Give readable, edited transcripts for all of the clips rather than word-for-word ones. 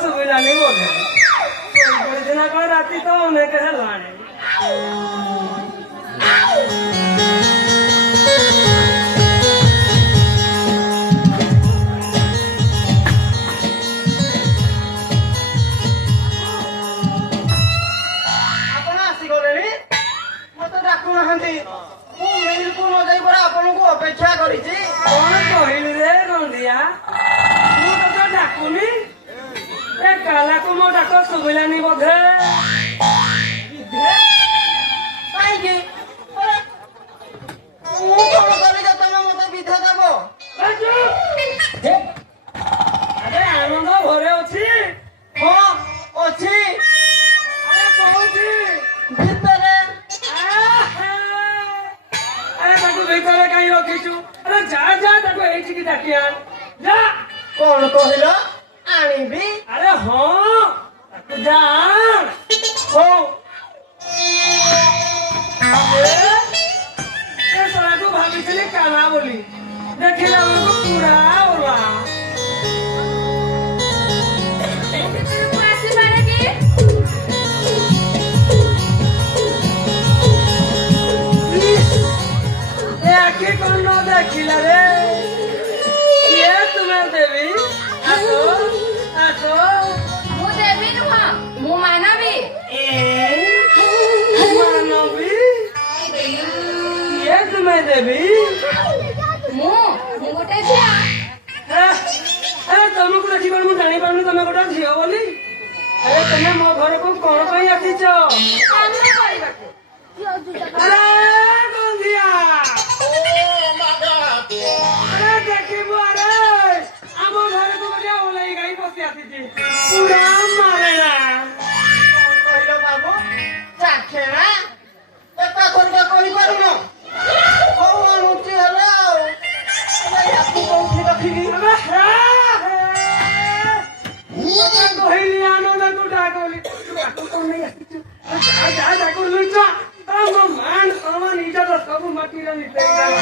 सुविलानी बोले कोई दिन को राती तो मैं कह लाने ଆପଣ ଆସିଗଲେଣି ମତେ ଡାକୁନାହାନ୍ତି ମୁଁ ମିଲକୁ ନ ଯାଇ ପରା ଆପଣଙ୍କୁ ଅପେକ୍ଷା କରିଛି। कौन कहली रे रंदिया तू तो डाकुनी ए काला को मो डाक सुविलानी बोधे କାହିଁକି ମୁଁ କଣ କଲି ଯେ ତମେ ମତେ ବିଧା ଦେବ? अरे आनंद भरे अच्छी ହଁ ଅଛି अरे कौची ଭିତରେ। अरे ताको भीतर कहीं रखीचु अरे जा जा ताको एठी की डाकिया जा କଣ କହିଲ? ଆଣିବି। अरे हाँ ताको जा ହଉ ये सारा को भाभी चली काला बोली देखिला उनको पूरा ओला ये आखिर कौन न देखिला रे ये तुम्हें देवी आसो आसो ମୁଁ ଦେବି ନୁହଁ ମୁଁ ମାନବି। मानवी ये तुम्हें देवी ମୁଁ ଗୋଟେ ଝିଅ। ତମକୁ ଦେଖିବା ମୁଁ ଜାଣିପାରୁନି ତମେ ଗୋଟେ ଝିଅ ବୋଲି। ଆରେ ତମେ ମୋ ଘରକୁ କଣ ପାଇଁ ଆସିଛ? କାମ କରିବାକୁ। ଆରେ ଗନ୍ଧିଆ ଆରେ ଦେଖିବୁ ଆରେ ଆମ ଘରକୁ ଗୋଟେ ଓଲେଇ ଗାଈ ପଶି ଆସିଛି ପୁରା ମାରେଣା। କଣ କହିଲ ବାବୁ? ଚାଖେଣା ଏକା କରିବା କହିପାରୁନ? ହଉ ଆଣୁଛି ହେଲେ ଆଉ ହେଲେ ୟାକୁ କୋଉଠି ରଖିବି? ଆବେ ତତେ କହିଲି ଆନନ୍ଦକୁ ଡାକଲି ତାକୁ କଣ ନେଇ ଆସିଛୁ? ଯା ଯା ତାକୁ ଲୁଚ ମୋ ମାନ ସମ୍ମାନ ଇଜ୍ଜତ ସବୁ ମାଟିରେ ମିଶେଇ ଦେଲା।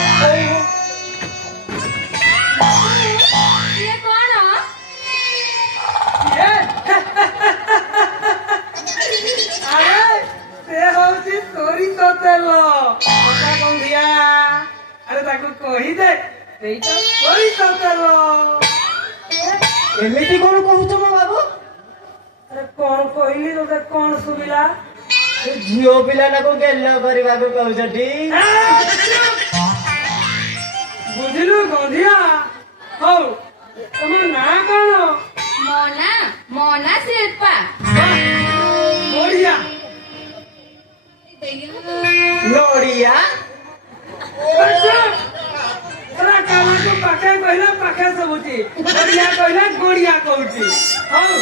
ଇଏ କଣ? କିଏ? ଆରେ ସେ ହଉଛି ସୋରିଷ ତେଲ ଅଟା ଗନ୍ଧିଆ। ଆରେ ତାକୁ କହିଦେ ସେଇଟା ସୋରିଷ ତେଲ। ଏମିତି କଣ କହୁଛ ମୋ ବାବୁ? ଆରେ କଣ କହିଲି ତତେ କଣ ଶୁଭିଲା? ସେ ଝିଅ ପିଲାଟାକୁ ଗେଲ କରିବାକୁ କହୁଛଟି? ବୁଝିଲୁ ଗନ୍ଧିଆ? ହଉ ତମ ନାଁ କଣ? ମୋ ନାଁ ଶିଳ୍ପା। ବଢିଆ ନଡ଼ିଆ କାମକୁ ପାଖେ କହିଲା ପାଖେ ସବୁଛି ଗଡିଆ କହିଲା ଗଡିଆ କହୁଛି। ହଉ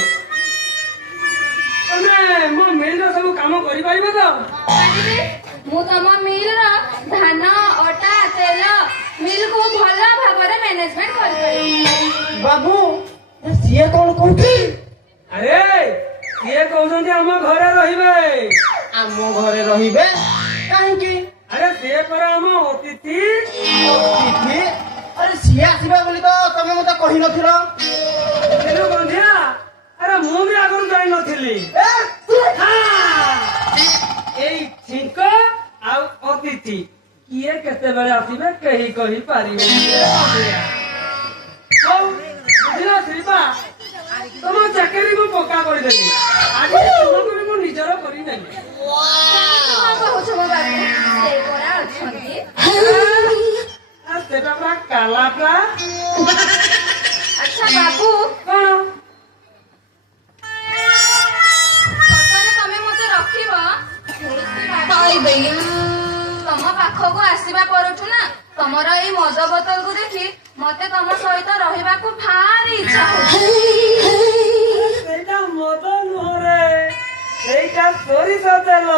ତମେ ମୋ ମିଲର ସବୁ କାମ କରିପାରିବ ତ? ପାରିବି। ମୁଁ ତମ ମିଲର ଧାନ ଅଟା ତେଲ ମିଲକୁ ଭଲ ଭାବରେ ମ୍ୟାନେଜମେଣ୍ଟ କରିପାରିବି। ବାବୁ ସିଏ କଣ କହୁଛି? ଆରେ କିଏ କହୁଛନ୍ତି ଆମ ଘରେ ରହିବେ? ଆମ ଘରେ ରହିବେ କାହିଁକି? ଆରେ ସିଏ ପରା ଆମ ଅତିଥି। ଅତିଥି? ଆରେ ସିଏ ଆସିବେ ବୋଲି ତ ତମେ ମତେ କହିନଥିଲ। ବୁଝିଲୁ ଗନ୍ଧିଆ? ଆରେ ମୁଁ ବି ଆଗରୁ ଜାଣିନଥିଲି। ଏଇ ଛିଙ୍କ ଆଉ ଅତିଥି କିଏ କେତେବେଳେ ଆସିବେ କେହି କହିପାରିବେନି। ହଉ ବୁଝିଲ ଶିଳ୍ପା ତମ ଚାକିରି ମୁଁ ପକ୍କା କରିଦେଲି। ଆଜି ତୁମକୁ ବି ମୁଁ ନିଜର କରିନେଲି। କଣ କହୁଛ ମୋ ବାବୁ? ସେ ପରା ଅଛନ୍ତି। ସେଟା ପୁରା କାଲାଟା। ଆଚ୍ଛା ବାବୁ କଣ ସତରେ ତମେ ମତେ ରଖିବ? ତମ ପାଖକୁ ଆସିବା ପରଠୁ ନା ତମର ଏଇ ମଦ ବୋତଲକୁ ଦେଖି ମତେ ତମ ସହିତ ରହିବାକୁ ଭାରି ଇଚ୍ଛା ହଉଛି। ସେଇଟା ମଦ ନୁହଁରେ ସେଇଟା ସୋରିଷ ତେଲ।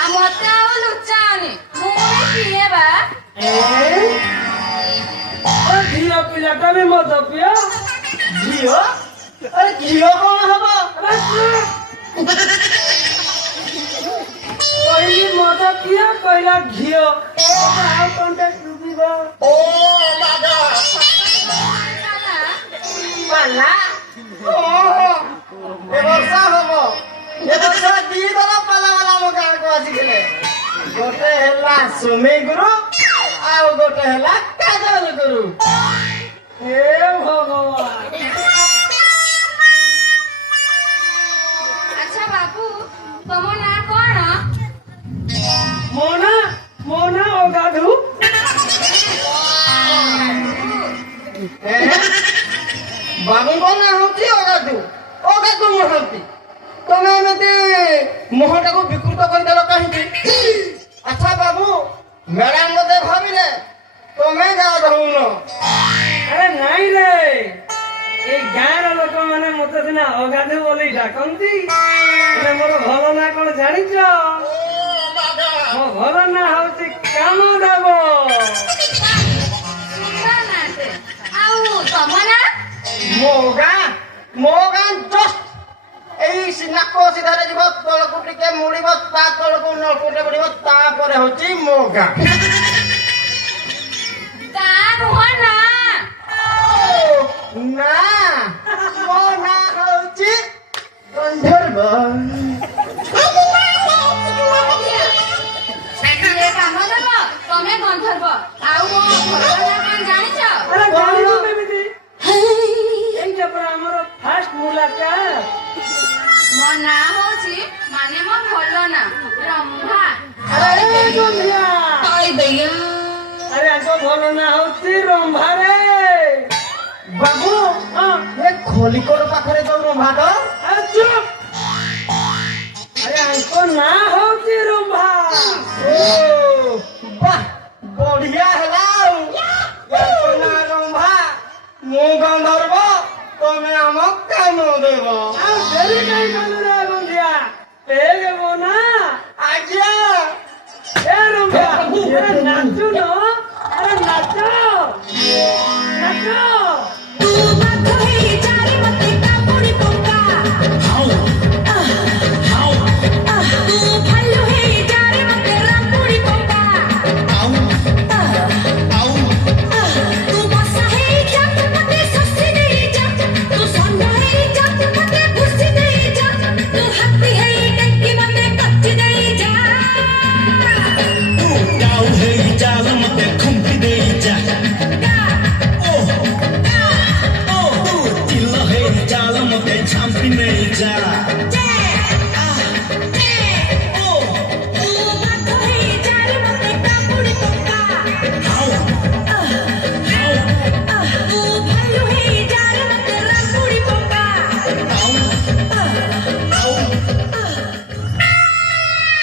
ଆଉ ମତେ ଆଉ ଲୁଚାଅନି। ମୁଁ ବି ପିଏ ବା। ଝିଅ ପିଲାଟା ବି ମଦ ପିଅ। ଝିଅ? ଆରେ ଝିଅ କଣ ହବ? କହିଲି ମଦ ପିଅ କହିଲା ଘିଅ ଆଉ କଣଟା ଶୁଭିବ? ପାଲା? ସୁମି ଗୁରୁ ଆଉ ଗୋଟେ ହେଲା କାଜଲ ଗୁରୁ। ହେ ଭଗବାନ। ଆଚ୍ଛା ବାବୁ ତମ ନାଁ କଣ? ମୋ ନାଁ ଅଗାଧୁ। ବାବୁଙ୍କ ନାଁ ହଉଛି ଅଗାଧୁ ମହାନ୍ତି। ତମେ ଏମିତି ମୁହଁଟାକୁ ବିକୃତ କରିଦେଲ କାହିଁକି? ଆଚ୍ଛା ବାବୁ ମ୍ୟାଡାମ ମତେ ଭାବିଲେ ତମେ ଗାଧଉନ। ଆରେ ନାଇଁ ରେ, ଏଇ ଗାଁର ଲୋକମାନେ ମତେ ସିନା ଅଗାଧୁ ବୋଲି ଡାକନ୍ତି, ହେଲେ ମୋର ଭଲ ନାଁ କଣ ଜାଣିଛ? ମୋ ଭଲ ନାଁ ହଉଛି କାମଦେବ। ସୁନ୍ଦର ନାଁଟେ। ଆଉ ତମ ନାଁ? ମୋ ଗାଁ ଜଷ୍ଟ ଏଇ ନାକ ସିଧାରେ ଯିବ, ତଳକୁ ଟିକେ ମୁଡିବ, ତା ତଳକୁ ନଳକୁଟେ ବୁଡିବ, ତାପରେ ହଉଛି ମୋ ଗାଁ। ତା ନୁହଁ ନା। ନା ମୋ ନାଁ ହଉଛି ଗନ୍ଧର୍ବ। ସିଏ କାମଦେବ, ତମେ ଗନ୍ଧର୍ବ। ଆଉ ମୋ ଘର ନାଁ କଣ ଜାଣିଛ? ଆରେ ଜାଣିଛୁ କେମିତି? ଏଇଟା ପରା ଆମର ଫାଷ୍ଟ ମୁଲାକାତ। ମୋ ନାଁ ହଉଛି ମାନେ ମୋ ଭଲ ନାଁ ରମ୍ଭା। ଆରେ ଗନ୍ଧିଆ, ଆରେ ଆଙ୍କ ଭଲ ନାଁ ହଉଛି ରମ୍ଭାରେ। ବାବୁ ହଁ, ଏ ଖଲିକୋଟ ପାଖରେ ଯୋଉ ରମ୍ଭା ତ, ଆରେ ଚୁପ୍। ଆରେ ଆଙ୍କ ନାଁ ହଉଛି ରମ୍ଭା। ଓ ବାଃ ବଢିଆ ହେଲା ଆଉ। ୟାଙ୍କ ନାଁ ରମ୍ଭା, ମୁଁ ଗନ୍ଧର୍ବ, ତମେ ଆମ କାମଦେବ। ଆଉ ଡେରି କାହିଁ କଲୁ ରେ ଗନ୍ଧିଆ? ତେରେ ମୋ ନାଁ। ଆଜ୍ଞା ଏ ରମ୍ଭା, ଆରେ ନାଚୁନ, ଆରେ ନାଚ ନାଚ।